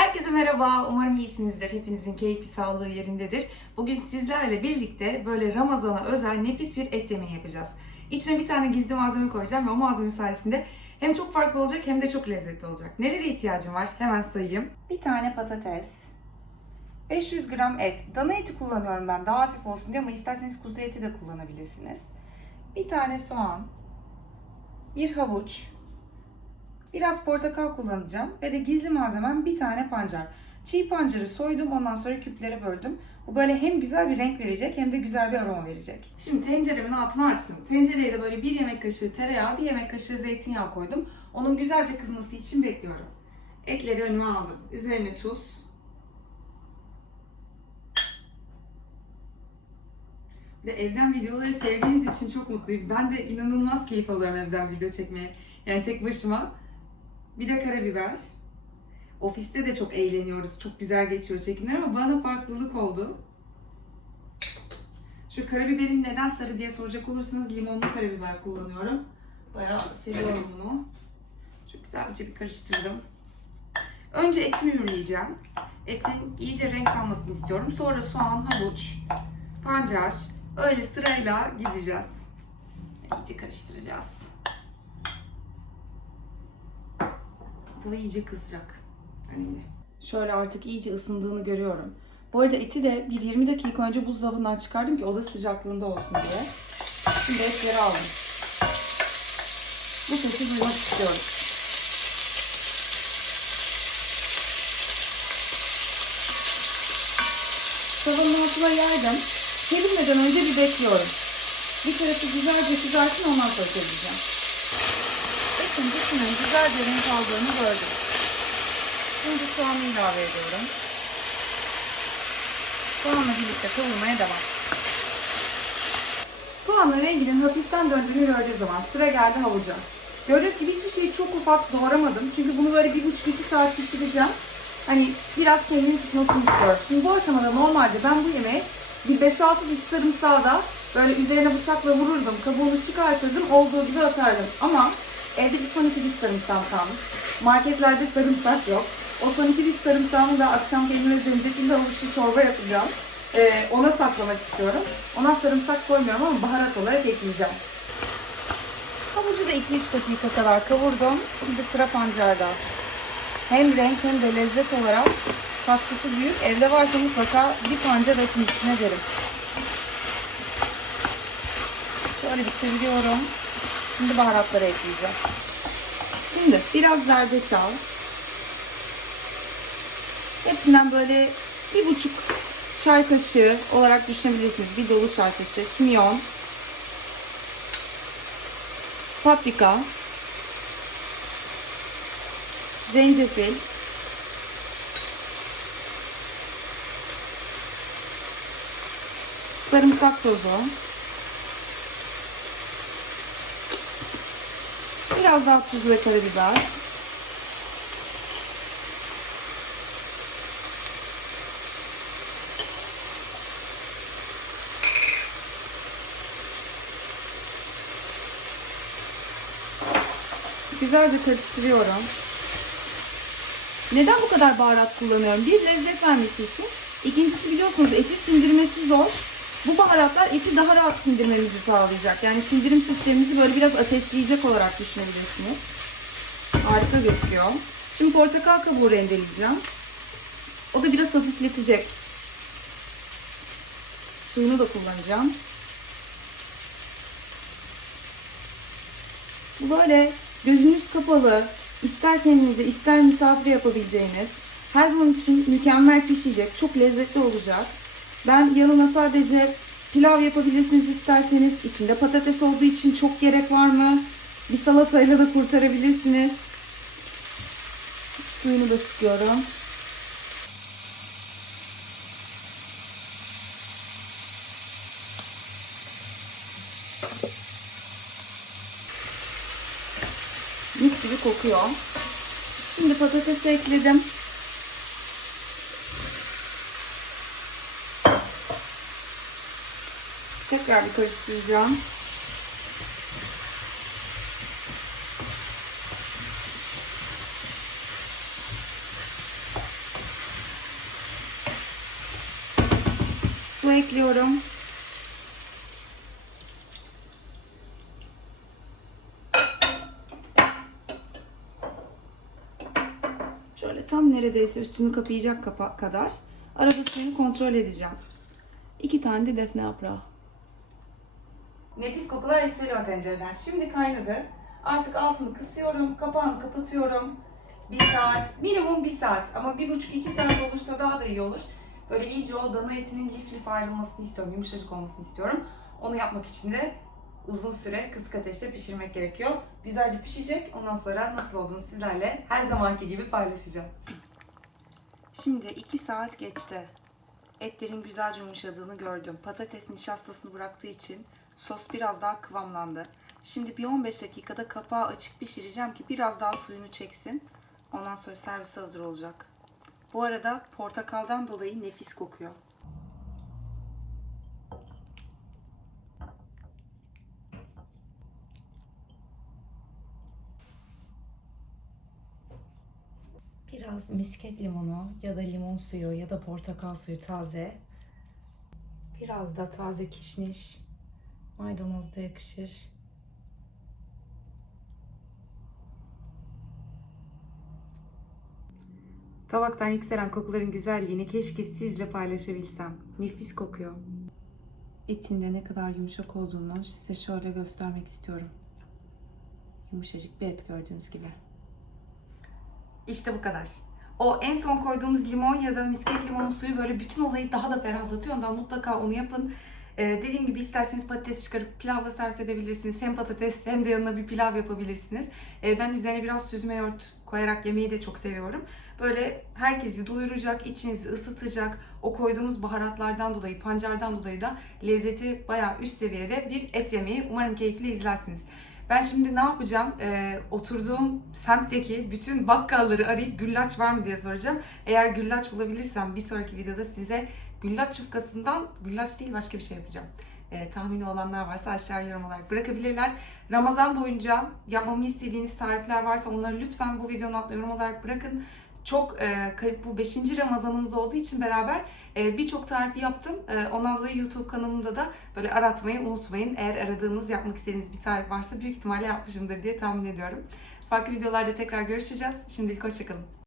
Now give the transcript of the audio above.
Herkese merhaba. Umarım iyisinizdir. Hepinizin keyfi, sağlığı yerindedir. Bugün sizlerle birlikte böyle Ramazan'a özel nefis bir et yemeği yapacağız. İçine bir tane gizli malzeme koyacağım ve o malzeme sayesinde hem çok farklı olacak hem de çok lezzetli olacak. Nelere ihtiyacım var? Hemen sayayım. Bir tane patates, 500 gram et. Dana eti kullanıyorum ben daha hafif olsun diye ama isterseniz kuzu eti de kullanabilirsiniz. Bir tane soğan, bir havuç, Biraz portakal kullanacağım ve de gizli malzemem bir tane pancar. Çiğ pancarı soydum ondan sonra küplere böldüm. Bu böyle hem güzel bir renk verecek hem de güzel bir aroma verecek. Şimdi tenceremin altını açtım. Tencereye de böyle bir yemek kaşığı tereyağı, bir yemek kaşığı zeytinyağı koydum. Onun güzelce kızması için bekliyorum. Etleri önüme aldım. Üzerine tuz. Ve evden videoları sevdiğiniz için çok mutluyum. Ben de inanılmaz keyif alıyorum evden video çekmeye. Yani tek başıma. Bir de karabiber. Ofiste de çok eğleniyoruz. Çok güzel geçiyor çekimler ama bana farklılık oldu. Şu karabiberin neden sarı diye soracak olursanız limonlu karabiber kullanıyorum. Bayağı seviyorum bunu. Çok güzelce bir karıştırdım. Önce etimi ürleyeceğim. Etin iyice renk almasını istiyorum. Sonra soğan, havuç, pancar. Öyle sırayla gideceğiz. İyice karıştıracağız. Tava iyice kızacak. Önemli. Şöyle artık iyice ısındığını görüyorum. Bu arada eti de bir 20 dakika önce buzdolabından çıkardım ki oda sıcaklığında olsun diye. Şimdi etleri aldım. Bu sesi duymak istiyorum. Tavanın altına yerdim. Çevirmeden önce bir bekliyorum. Bir tarafı güzelce kızarsın ondan sonra çevireceğim. Etin dışının güzel bir renk aldığını gördüm. Şimdi soğanı ilave ediyorum. Soğanla birlikte kavurmaya devam. Soğanın renginin hafiften döndüğünü gördüğü zaman sıra geldi havuca. Gördüğünüz gibi hiçbir şeyi çok ufak doğramadım. Çünkü bunu böyle bir buçuk iki saat pişireceğim. Hani biraz kendini tutmasını istiyorum. Şimdi bu aşamada normalde ben bu yemeği bir 5-6 diş sarımsağı da böyle üzerine bıçakla vururdum. Kabuğunu çıkartırdım. Olduğu gibi atardım. Ama Evde bir son iki diş sarımsağım kalmış. Marketlerde sarımsak yok. O son iki diş sarımsağımı da akşam kendime zencefilli havuçlu çorba yapacağım. Ee, ona saklamak istiyorum. Ona sarımsak koymuyorum ama baharat olarak ekleyeceğim. Havucu da 2-3 dakika kadar kavurdum. Şimdi sıra pancarda. Hem renk hem de lezzet olarak katkısı büyük. Evde varsa mutlaka bir pancar atın içine derim. Şöyle bir çeviriyorum. Şimdi baharatları ekleyeceğiz. Şimdi biraz zerdeçal. Hepsinden böyle bir buçuk çay kaşığı olarak düşünebilirsiniz. Bir dolu çay kaşığı. Kimyon. Paprika. Zencefil. Sarımsak tozu. Biraz daha tuz ve karabiber. Güzelce karıştırıyorum. Neden bu kadar baharat kullanıyorum? Bir lezzet vermesi için. İkincisi biliyorsunuz eti sindirmesi zor. Bu baharatlar eti daha rahat sindirmemizi sağlayacak. Yani sindirim sistemimizi böyle biraz ateşleyecek olarak düşünebilirsiniz. Harika gözüküyor. Şimdi portakal kabuğu rendeleyeceğim. O da biraz hafifletecek. Suyunu da kullanacağım. Bu böyle gözünüz kapalı, ister kendinize ister misafir yapabileceğiniz, her zaman için mükemmel pişecek, çok lezzetli olacak. Ben yanına sadece pilav yapabilirsiniz isterseniz. İçinde patates olduğu için çok gerek var mı? Bir salatayla da kurtarabilirsiniz. Suyunu da sıkıyorum. Mis gibi kokuyor. Şimdi patatesi ekledim. tekrar bir karıştıracağım. Su ekliyorum. Şöyle tam neredeyse üstünü kapayacak kadar arada suyunu kontrol edeceğim. İki tane de defne yaprağı. Nefis kokular yükseliyor tencereden. Şimdi kaynadı. Artık altını kısıyorum, kapağını kapatıyorum. Bir saat, minimum bir saat ama bir buçuk iki saat olursa daha da iyi olur. Böyle iyice o dana etinin lif lif ayrılmasını istiyorum, yumuşacık olmasını istiyorum. Onu yapmak için de uzun süre kısık ateşte pişirmek gerekiyor. Güzelce pişecek. Ondan sonra nasıl olduğunu sizlerle her zamanki gibi paylaşacağım. Şimdi 2 saat geçti. Etlerin güzelce yumuşadığını gördüm. Patates nişastasını bıraktığı için sos biraz daha kıvamlandı. Şimdi bir 15 dakikada kapağı açık pişireceğim ki biraz daha suyunu çeksin. Ondan sonra servise hazır olacak. Bu arada portakaldan dolayı nefis kokuyor. Biraz misket limonu ya da limon suyu ya da portakal suyu taze. Biraz da taze kişniş. Maydanoz da yakışır. Tabaktan yükselen kokuların güzelliğini keşke sizle paylaşabilsem. Nefis kokuyor. Etin de ne kadar yumuşak olduğunu size şöyle göstermek istiyorum. Yumuşacık bir et gördüğünüz gibi. İşte bu kadar. O en son koyduğumuz limon ya da misket limonu suyu böyle bütün olayı daha da ferahlatıyor. Ondan mutlaka onu yapın. Ee, dediğim gibi isterseniz patates çıkarıp pilavla servis edebilirsiniz. Hem patates hem de yanına bir pilav yapabilirsiniz. Ee, ben üzerine biraz süzme yoğurt koyarak yemeyi de çok seviyorum. Böyle herkesi doyuracak, içinizi ısıtacak. O koyduğumuz baharatlardan dolayı, pancardan dolayı da lezzeti bayağı üst seviyede bir et yemeği. Umarım keyifle izlersiniz. Ben şimdi ne yapacağım? Ee, oturduğum semtteki bütün bakkalları arayıp güllaç var mı diye soracağım. Eğer güllaç bulabilirsem bir sonraki videoda size güllaç çufkasından güllaç değil başka bir şey yapacağım. Ee, tahmini olanlar varsa aşağı yorum olarak bırakabilirler. Ramazan boyunca yapmamı istediğiniz tarifler varsa onları lütfen bu videonun altına yorum olarak bırakın. Çok e, bu 5. Ramazanımız olduğu için beraber e, birçok tarifi yaptım. E, ondan dolayı YouTube kanalımda da böyle aratmayı unutmayın. Eğer aradığınız, yapmak istediğiniz bir tarif varsa büyük ihtimalle yapmışımdır diye tahmin ediyorum. Farklı videolarda tekrar görüşeceğiz. Şimdilik hoşçakalın.